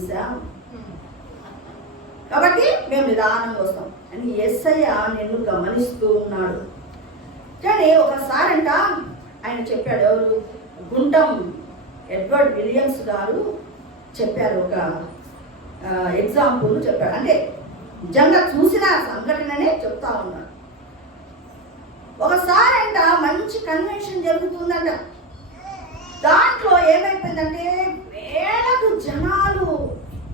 చేశాం కాబట్టి మేము నిదానంగా వస్తాం అని యేసయ్య నిన్ను గమనిస్తూ ఉన్నాడు. కానీ ఒకసారంట ఆయన చెప్పాడు, ఎవరు గుంటం ఎడ్వర్డ్ విలియమ్స్ గారు చెప్పారు, ఒక ఎగ్జాంపుల్ చెప్పాడు. అంటే నిజంగా చూసిన సంఘటననే చెప్తా ఉన్నాడు. ఒకసారి అంట మంచి కన్వెన్షన్ జరుగుతుందంట. దాంట్లో ఏమైపోయిందంటే వేలకు జనాలు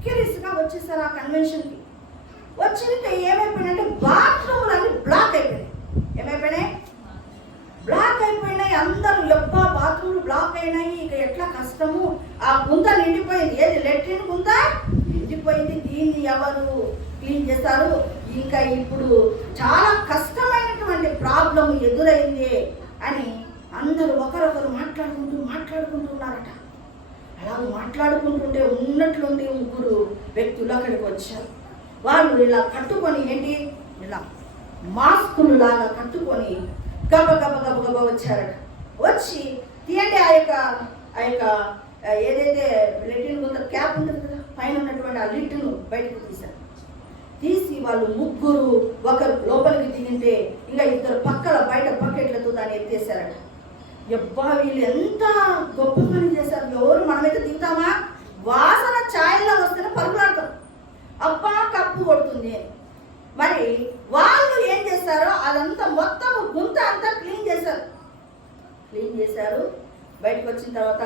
కిరిసిగా వచ్చేసారు ఆ కన్వెన్షన్కి. వచ్చింటే ఏమైపోయిందంటే బాత్రూములు అన్ని బ్లాక్ అయిపోయినాయి. ఏమైపోయినాయి? బ్లాక్ అయిపోయినాయి. అందరూ ఎప్పా బాత్రూములు బ్లాక్ అయినాయి. ఇక ఎట్లా కష్టము, ఆ గుంత నిండిపోయింది. ఏది లెట్రిన్ గుంత నిండిపోయింది. దీన్ని ఎవరు క్లీన్ చేస్తారు? ఇంకా ఇప్పుడు చాలా కష్టమైనటువంటి ప్రాబ్లం ఎదురైంది అని అందరూ ఒకరొకరు మాట్లాడుకుంటున్నారట. అలా మాట్లాడుకుంటుంటే ఉన్నట్లుండి ముగ్గురు వ్యక్తులు అక్కడికి వచ్చారు. వాళ్ళు ఇలా కట్టుకొని, ఏంటి ఇలా మాస్కులు లాగా కట్టుకొని గబ వచ్చారట. వచ్చి తీయండి ఆ యొక్క ఏదైతే లెట్రిన్ గుంత క్యాప్ ఉంటుంది కదా, పైన ఉన్నటువంటి ఆ లిడ్ను బయటకు తీశారు. తీసి వాళ్ళు ముగ్గురు ఒకరు లోపలికి దిగితే ఇంకా ఇద్దరు పక్కల బయట బకెట్లతో దాన్ని ఎత్తేసారట. ఎవ్వా వీళ్ళు ఎంత గొప్ప పని చేశారు. ఎవరు మనమైతే దిగుతామా? వాసన ఛాయల్లో వస్తేనే పరుగులాడతాం, అబ్బా కప్పు కొడుతుంది. మరి వాళ్ళు ఏం చేశారో అదంతా మొత్తం గుంత అంతా క్లీన్ చేశారు. బయటకు వచ్చిన తర్వాత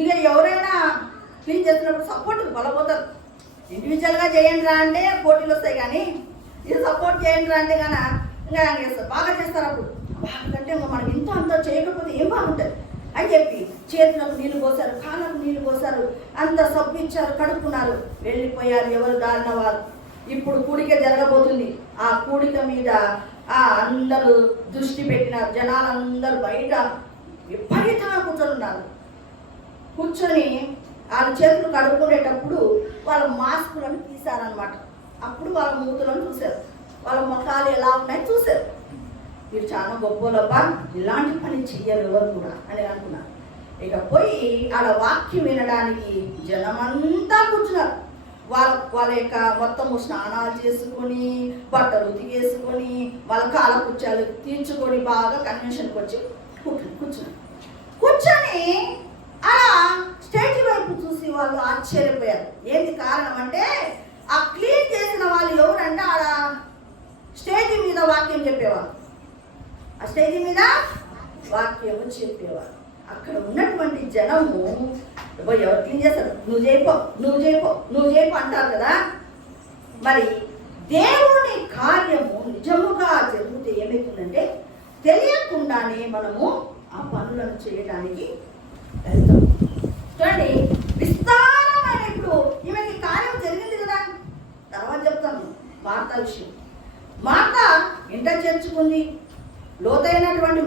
ఇక ఎవరైనా క్లీన్ చేసినప్పుడు సపోర్ట్ బలపోతారు. ఇండివిజువల్గా చేయండి రా అంటే పోటీలు వస్తాయి, కానీ ఇది సపోర్ట్ చేయండి రా అంటే కానీ ఇంకా బాగా చేస్తారు. అప్పుడు బాగా ఇంకా మనం ఇంత అంతా చేయకపోతే ఏం బాగుంటుంది అని చెప్పి చేతులకు నీళ్లు పోసారు, కాళ్ళకు నీళ్లు పోసారు, అంత సబ్బు ఇచ్చారు, కడుక్కున్నారు, వెళ్ళిపోయారు ఎవరు దారిన వారు. ఇప్పుడు కూడిక జరగబోతుంది. ఆ కూడిక మీద అందరూ దృష్టి పెట్టినారు. జనాలందరూ బయట విపరీతంగా కూర్చొని కూర్చొని వాళ్ళ చేతులు కడుక్కునేటప్పుడు వాళ్ళ మాస్కులను తీశారనమాట. అప్పుడు వాళ్ళ మూతులను చూశారు, వాళ్ళ ముఖాలు ఎలా ఉన్నాయో చూశారు. మీరు చాలా గొప్పలబ్బా, ఇలాంటి పని చెయ్యరు ఎవరు కూడా అని అనుకున్నారు. ఇక పోయి ఆడ వాక్యం వినడానికి జనమంతా కూర్చున్నారు. వాళ్ళ యొక్క మొత్తము స్నానాలు చేసుకొని, బట్టలు ఉతికేసుకొని, వాళ్ళ కాల కుర్చాలు తీర్చుకొని బాగా కన్వెన్షన్కి వచ్చి కూర్చొని అలా స్టేజ్ వైపు చూసి వాళ్ళు ఆశ్చర్యపోయారు. ఏంటి కారణం అంటే ఆ క్లీన్ చేసిన వాళ్ళు ఎవరంటే ఆడ స్టేజ్ మీద వాక్యం చెప్పేవారు. ఆ స్టేజ్ మీద వాక్యము చెప్పేవారు. అక్కడ ఉన్నటువంటి జనము ఎవరు క్లీన్ చేస్తారు? నువ్వు చేయిపో అంటారు కదా. మరి దేవుని కార్యము నిజముగా జరిగితే ఏమవుతుందంటే తెలియకుండానే మనము ఆ పనులను చేయడానికి వెళ్తాం. చూడండి, విస్తారమైన ఇప్పుడు ఈమెకి కార్యం జరిగింది కదా. తర్వాత చెప్తాను మార్త విషయం. మార్త ఇంట చేర్చుకుంది, లోతైనటువంటి